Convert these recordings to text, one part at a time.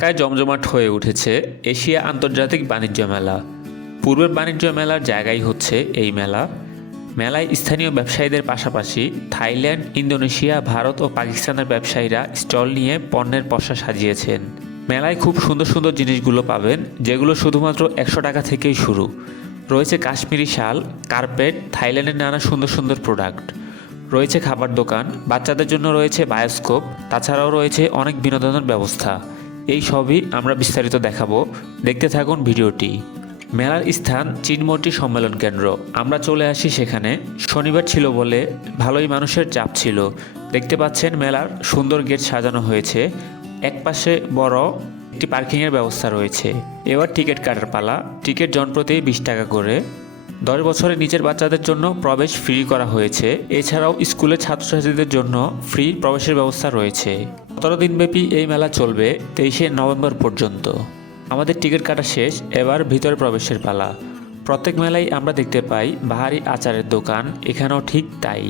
ঢাকায় জমজমাট হয়ে উঠেছে এশিয়া আন্তর্জাতিক বাণিজ্য মেলা। পূর্বের বাণিজ্য মেলার জায়গাই হচ্ছে এই মেলা। মেলায় স্থানীয় ব্যবসায়ীদের পাশাপাশি থাইল্যান্ড, ইন্দোনেশিয়া, ভারত ও পাকিস্তানের ব্যবসায়ীরা স্টল নিয়ে পণ্যের পসরা সাজিয়েছেন। মেলায় খুব সুন্দর সুন্দর জিনিসগুলো পাবেন, যেগুলো শুধুমাত্র 100 টাকা থেকেই শুরু। রয়েছে কাশ্মীরি শাল, কার্পেট, থাইল্যান্ডের নানা সুন্দর সুন্দর প্রোডাক্ট। রয়েছে খাবার দোকান, বাচ্চাদের জন্য রয়েছে বায়োস্কোপ, তাছাড়াও রয়েছে অনেক বিনোদনের ব্যবস্থা। এই সবই আমরা বিস্তারিত দেখাবো, দেখতে থাকুন ভিডিওটি। মেলার স্থান চিনমোরটি সম্মেলন কেন্দ্র। আমরা চলে আসি সেখানে। শনিবার ছিল বলে ভালোই মানুষের চাপ ছিল। দেখতে পাচ্ছেন মেলার সুন্দর গেট সাজানো হয়েছে। একপাশে বড় একটি পার্কিংয়ের ব্যবস্থা রয়েছে। এবার টিকিট কাটার পালা। টিকিট জনপ্রতি 20 টাকা করে। 10 বছরের নিচের বাচ্চাদের জন্য প্রবেশ ফ্রি করা হয়েছে। এছাড়াও স্কুলের ছাত্রছাত্রীদের জন্য ফ্রি প্রবেশের ব্যবস্থা রয়েছে। 17 দিনব্যাপী এই মেলা চলবে 23শে নভেম্বর পর্যন্ত। আমাদের টিকিট কাটা শেষ, এবার ভিতরে প্রবেশের পালা। প্রত্যেক মেলায় আমরা দেখতে পাই বাহারি আচারের দোকান, এখানেও ঠিক তাই।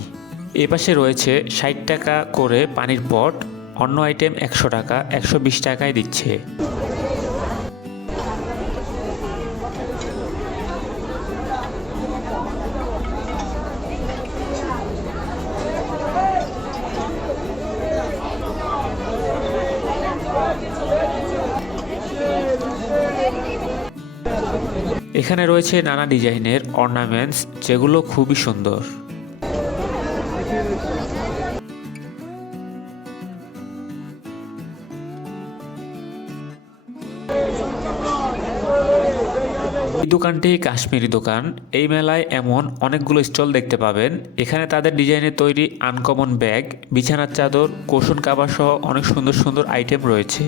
এপাশে রয়েছে 60 টাকা করে পানির পট, অন্য আইটেম 100 টাকা, 120 টাকায় দিচ্ছে। এখানে রয়েছে নানা ডিজাইনের অর্নামেন্টস, যেগুলো খুবই সুন্দর। এই দোকানটি কাশ্মীরি দোকান। এই মেলায় এমন অনেকগুলো স্টল দেখতে পাবেন। এখানে তাদের ডিজাইনের তৈরি আনকমন ব্যাগ, বিছানার চাদর, কুশন কাভার সহ অনেক সুন্দর সুন্দর আইটেম রয়েছে।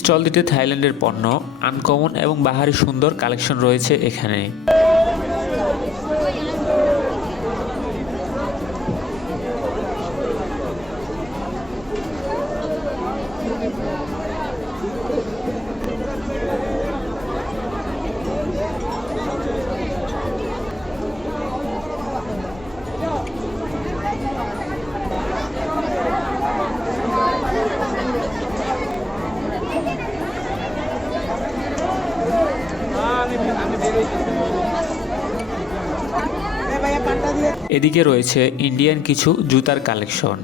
স্টলটিতে থাইল্যান্ডের পণ্য, আনকমন এবং বাহারি সুন্দর কালেকশন রয়েছে এখানে। এদিকে রয়েছে ইন্ডিয়ান কিছু জুতার কালেকশন।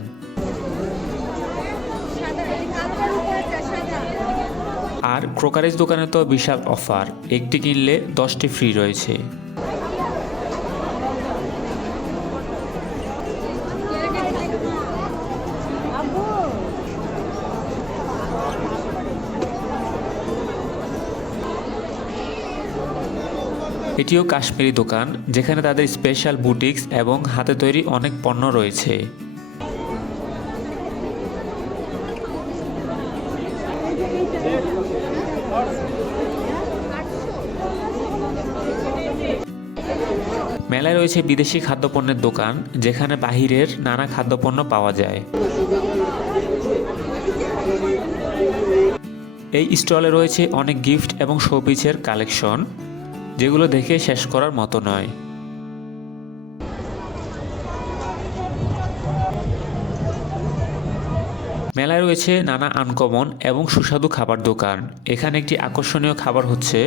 আর ক্রোকারিজ দোকানে তো বিশাল অফার, একটি কিনলে 10টি ফ্রি রয়েছে। এটিও কাশ্মীরি দোকান, যেখানে তাদের স্পেশাল বুটিক্স এবং হাতে তৈরি অনেক পণ্য রয়েছে। মেলায় রয়েছে বিদেশি খাদ্যপণ্যের দোকান, যেখানে বাহিরের নানা খাদ্যপণ্য পাওয়া যায়। এই স্টলে রয়েছে অনেক গিফট এবং শোপিসের কালেকশন, যেগুলো দেখে শেষ করার মতো নয়। মেলায় রয়েছে নানা আনকমন এবং সুস্বাদু খাবার দোকান। এখানে একটি আকর্ষণীয় খাবার হচ্ছে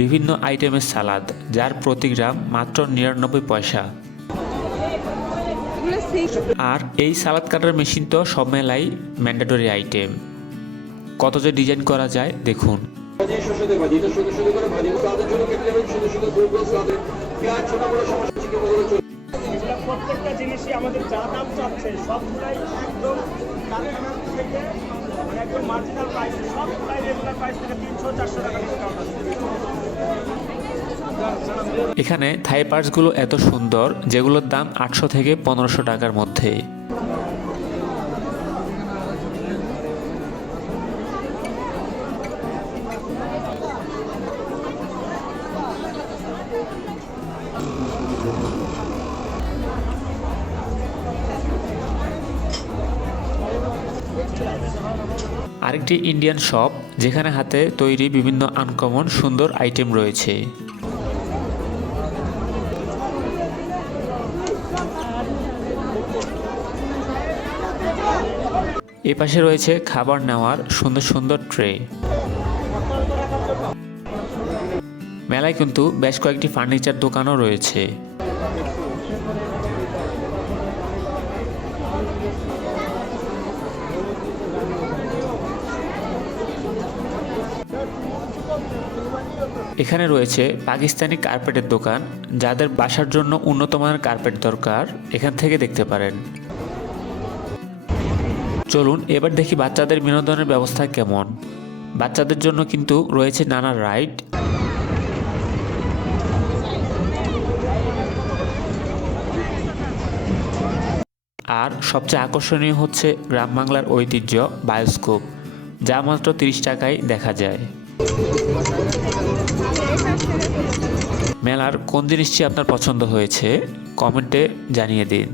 বিভিন্ন আইটেমের সালাদ, যার প্রতি গ্রাম মাত্র 99 পয়সা। আর এই সালাদ কাটার মেশিন তো সব মেলাই ম্যান্ডেটরি আইটেম। কত যে ডিজাইন করা যায় দেখুন। প্রত্যেকটা জিনিসই আমাদের যা দাম চাচ্ছে সবগুলাই একদম কারখানা থেকে একদম মার্জিনাল প্রাইস, সবগুলাই রেগুলার প্রাইস থেকে 300-400 টাকা ডিসকাউন্ট আছে। এখানে থাই পার্টসগুলো এত সুন্দর, যেগুলোর দাম 800 থেকে 1500 টাকার মধ্যে। আরেকটি ইন্ডিয়ান শপ, যেখানে হাতে তৈরি বিভিন্ন আনকমন সুন্দর আইটেম রয়েছে। এ পাশে রয়েছে খাবার নেওয়ার সুন্দর সুন্দর ট্রে। মেলায় কিন্তু বেশ কয়েকটি ফার্নিচার দোকানও রয়েছে। এখানে রয়েছে পাকিস্তানি কার্পেটের দোকান। যাদের বাসার জন্য উন্নত মানের কার্পেট দরকার এখান থেকে দেখতে পারেন। চলুন এবার দেখি বাচ্চাদের বিনোদনের ব্যবস্থা কেমন। বাচ্চাদের জন্য কিন্তু রয়েছে নানা রাইড। আর সবচেয়ে আকর্ষণীয় হচ্ছে গ্রাম বাংলার ঐতিহ্য বায়োস্কোপ, যা মাত্র 30 টাকায় দেখা যায়। মেলার কোন জিনিসটি আপনার পছন্দ হয়েছে কমেন্টে জানিয়ে দিন।